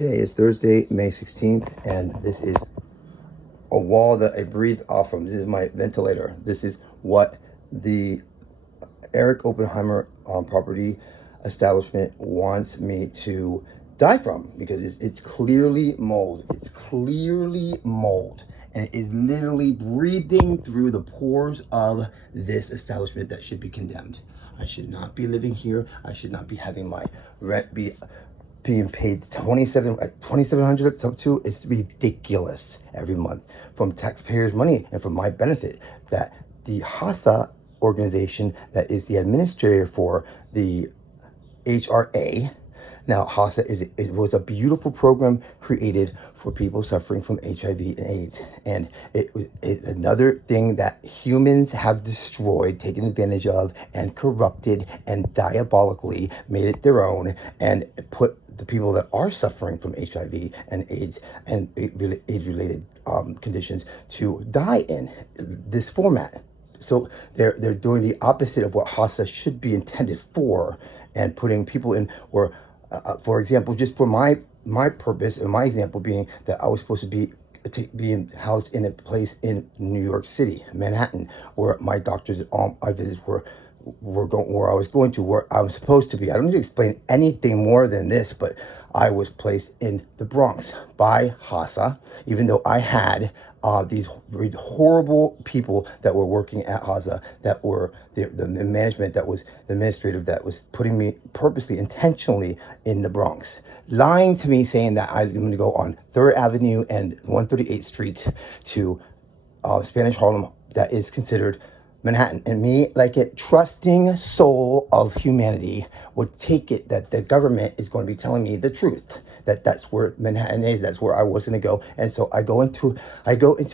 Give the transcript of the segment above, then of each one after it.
Today is Thursday, May 16th, and this is a wall that I breathe off from. This is my ventilator. This is what the Eric Oppenheimer property establishment wants me to die from, because it's clearly mold. It's clearly mold. And it is literally breathing through the pores of this establishment that should be condemned. I should not be living here. I should not be having my rent being paid 2,700 up to. It's ridiculous every month from taxpayers' money and from my benefit, that the HASA organization that is the administrator for the HRA. Now, HASA it was a beautiful program created for people suffering from HIV and AIDS. And it's another thing that humans have destroyed, taken advantage of, and corrupted, and diabolically made it their own, and put the people that are suffering from HIV and AIDS and AIDS-related conditions to die in this format. So they're doing the opposite of what HASA should be intended for, and putting people in, or for example, just for my purpose and my example being that I was supposed to be being housed in a place in New York City, Manhattan, where my doctors, all my visits were going, where I was going to, where I was supposed to be. I don't need to explain anything more than this, but I was placed in the Bronx by HASA, even though I had these horrible people that were working at HASA, that were the management, that was the administrative, that was putting me purposely, intentionally in the Bronx, lying to me, saying that I'm going to go on 3rd Avenue and 138th Street to Spanish Harlem, that is considered Manhattan. And me, like a trusting soul of humanity, would take it that the government is going to be telling me the truth, that that's where Manhattan is, that's where I was going to go. And so I go in to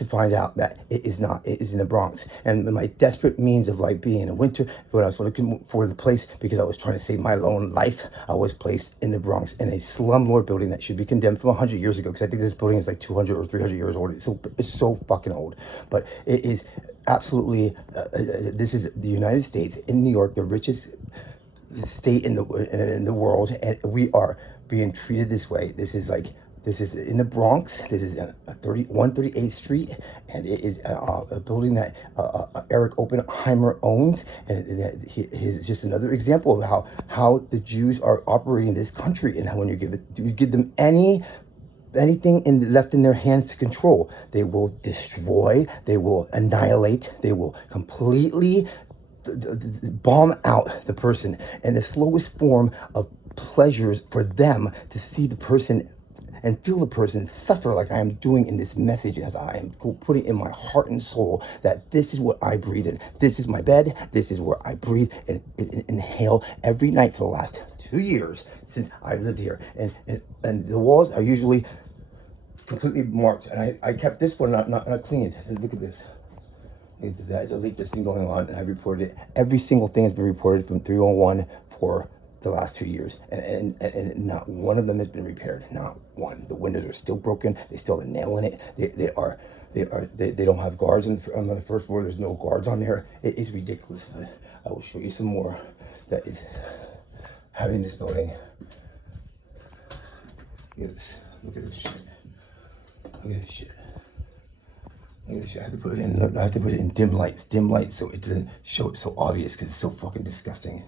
find out that it is not. It is in the Bronx. And my desperate means of like being in the winter, when I was looking for the place, because I was trying to save my own life, I was placed in the Bronx in a slumlord building that should be condemned from 100 years ago, because I think this building is like 200 or 300 years old. It's so fucking old. But it is absolutely, this is the United States, in New York, the richest state in the world, and we are being treated this way. This is in the Bronx. This is 138th Street, and it is a building that Eric Oppenheimer owns, and he's just another example of how the Jews are operating this country, and how when you give them anything left in their hands to control, they will destroy, they will annihilate, they will completely bomb out the person. And the slowest form of pleasures for them to see the person and feel the person suffer, like I am doing in this message, as I am putting in my heart and soul, that this is what I breathe in. This is my bed. This is where I breathe and inhale every night for the last 2 years since I lived here. And the walls are usually completely marked. And I kept this one not cleaned. Look at this. There's a leak that's been going on, and I reported it. Every single thing has been reported from 301 for the last 2 years, and not one of them has been repaired. Not one. The windows are still broken. They still have a nail in it. They don't have guards on the first floor. There's no guards on there. It is ridiculous. I will show you some more that is having this building. Look at this. Look at this shit. Look at this shit. Look at this shit. I have to put it in dim lights, so it doesn't show it so obvious, because it's so fucking disgusting.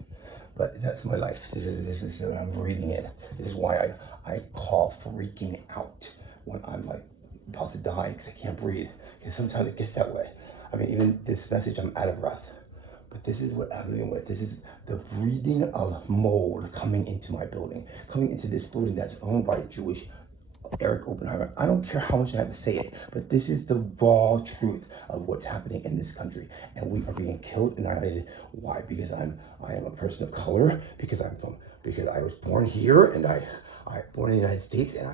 But that's my life. This is I'm breathing in. This is why I call freaking out when I'm like about to die, because I can't breathe. Because sometimes it gets that way. I mean, even this message, I'm out of breath. But this is what I'm living with. This is the breathing of mold coming into my building, coming into this building that's owned by Jewish Eric Oppenheimer. I don't care how much I have to say it, but this is the raw truth of what's happening in this country, and we are being killed, annihilated. Why? Because I am a person of color, because I was born here, and I born in the United States, and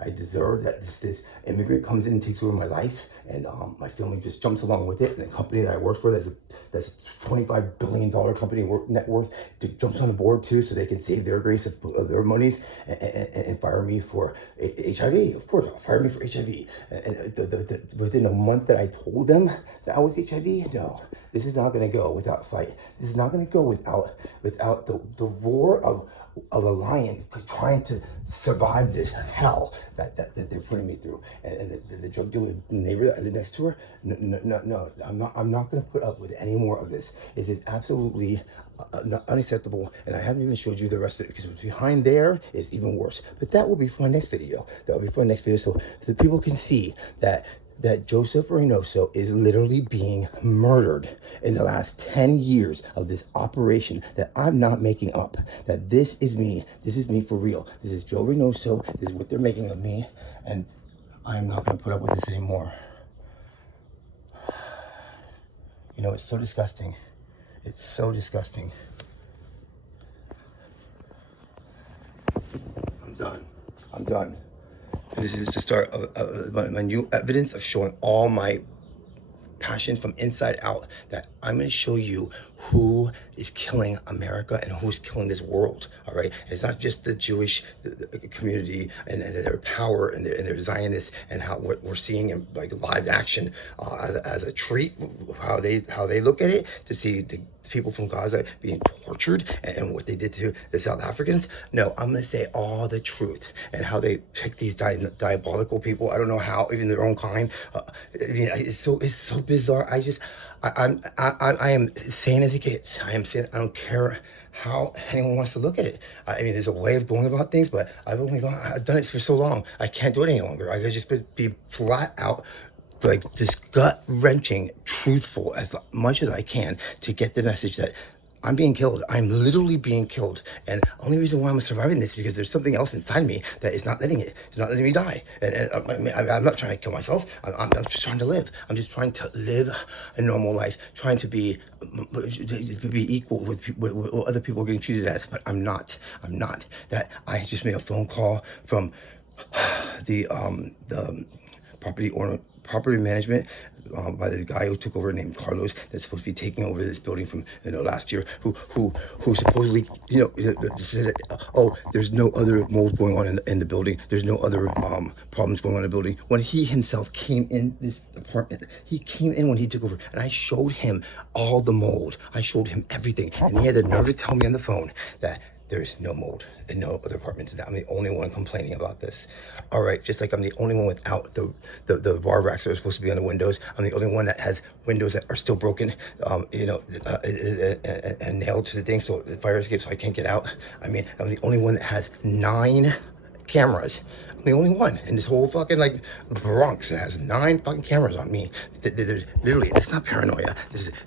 I deserve that this immigrant comes in and takes over my life, and my family just jumps along with it. And the company that I work for, that's a $25 billion company net worth, jumps on the board too, so they can save their grace of their monies and fire me for HIV. Of course, fire me for HIV. And within a month that I told them that I was HIV, no, this is not going to go without fight. This is not going to go without the roar of a lion trying to survive this hell that they're putting me through. And the drug dealer neighbor that I live next to her, no, I'm not going to put up with any more of this. It is absolutely unacceptable, and I haven't even showed you the rest of it because what's behind there is even worse. But that will be for my next video. That will be for my next video, so the people can see that Joseph Reynoso is literally being murdered in the last 10 years of this operation that I'm not making up. That this is me for real. This is Joe Reynoso. This is what they're making of me, and I'm not going to put up with this anymore. You know, it's so disgusting. It's so disgusting. I'm done. And this is the start of my new evidence of showing all my passion from inside out, that I'm going to show you who is killing America and who's killing this world. All right, it's not just the Jewish community and their power and their Zionists and how what we're seeing in like live action as a treat, how they look at it, to see the people from Gaza being tortured and what they did to the South Africans. No, I'm gonna say all the truth and how they pick these diabolical people. I don't know how, even their own kind. I mean, it's so bizarre. I am sane as it gets. I am sane. I don't care how anyone wants to look at it. I mean, there's a way of going about things, but I've done it for so long. I can't do it any longer. I just be flat out, like, this gut-wrenching, truthful as much as I can to get the message that I'm being killed. I'm literally being killed. And the only reason why I'm surviving this is because there's something else inside me that is not letting it. It's not letting me die. And I'm not trying to kill myself. I'm just trying to live. I'm just trying to live a normal life, trying to be equal with what other people are getting treated as. But I'm not. That I just made a phone call from the property management by the guy who took over named Carlos, that's supposed to be taking over this building from last year, who supposedly said that, oh, there's no other mold going on in the building, there's no other problems going on in the building, when he himself came in this apartment. He came in when he took over, and I showed him all the mold. I showed him everything, and he had the nerve to tell me on the phone that there's no mold in no other apartments. I'm the only one complaining about this. All right, just like I'm the only one without the bar racks that are supposed to be on the windows. I'm the only one that has windows that are still broken, and nailed to the thing so the fire escape so I can't get out. I mean, I'm the only one that has 9 cameras. I'm the only one in this whole fucking Bronx that has 9 fucking cameras on me. There's literally, it's not paranoia.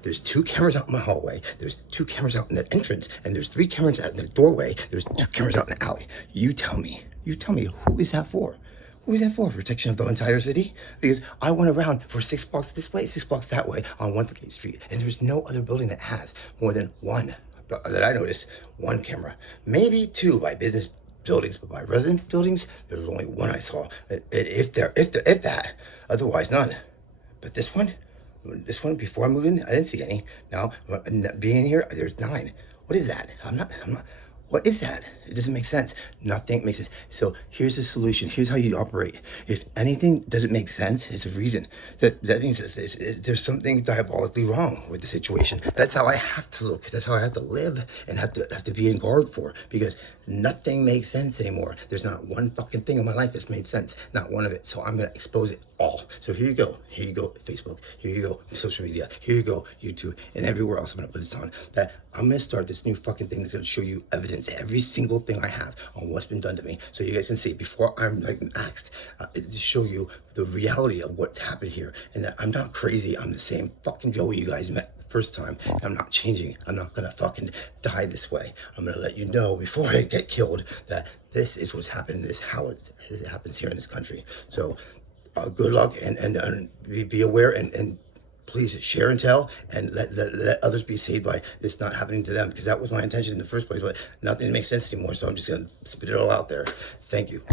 There's 2 cameras out in my hallway. There's 2 cameras out in the entrance, and there's 3 cameras out in the doorway. There's 2 cameras out in the alley. You tell me, who is that for? Who is that for? Protection of the entire city? Because I went around for 6 blocks this way, 6 blocks that way on 138th Street, and there's no other building that has more than 1, that I noticed, 1 camera. Maybe 2 by business buildings, but by resident buildings, there was only 1 I saw. If that, otherwise none. But this one before I moved in, I didn't see any. Now, being here, there's 9. What is that? I'm not. What is that? It doesn't make sense. Nothing makes sense. So here's the solution. Here's how you operate. If anything doesn't make sense, it's a reason. That means there's something diabolically wrong with the situation. That's how I have to look. That's how I have to live and have to be in guard for, because nothing makes sense anymore. There's not one fucking thing in my life that's made sense. Not one of it. So I'm going to expose it all. So here you go. Here you go, Facebook. Here you go, social media. Here you go, YouTube. And everywhere else I'm going to put this on. That I'm going to start this new fucking thing that's going to show you evidence, every single thing I have on what's been done to me. So you guys can see before I'm asked to show you the reality of what's happened here. And that I'm not crazy. I'm the same fucking Joey you guys met first time. I'm not changing. I'm not gonna fucking die this way. I'm gonna let you know before I get killed that this is what's happening. This is how it happens here in this country. So good luck and be aware and please share and tell and let others be saved by this not happening to them, because that was my intention in the first place, but nothing makes sense anymore. So I'm just gonna spit it all out there. Thank you.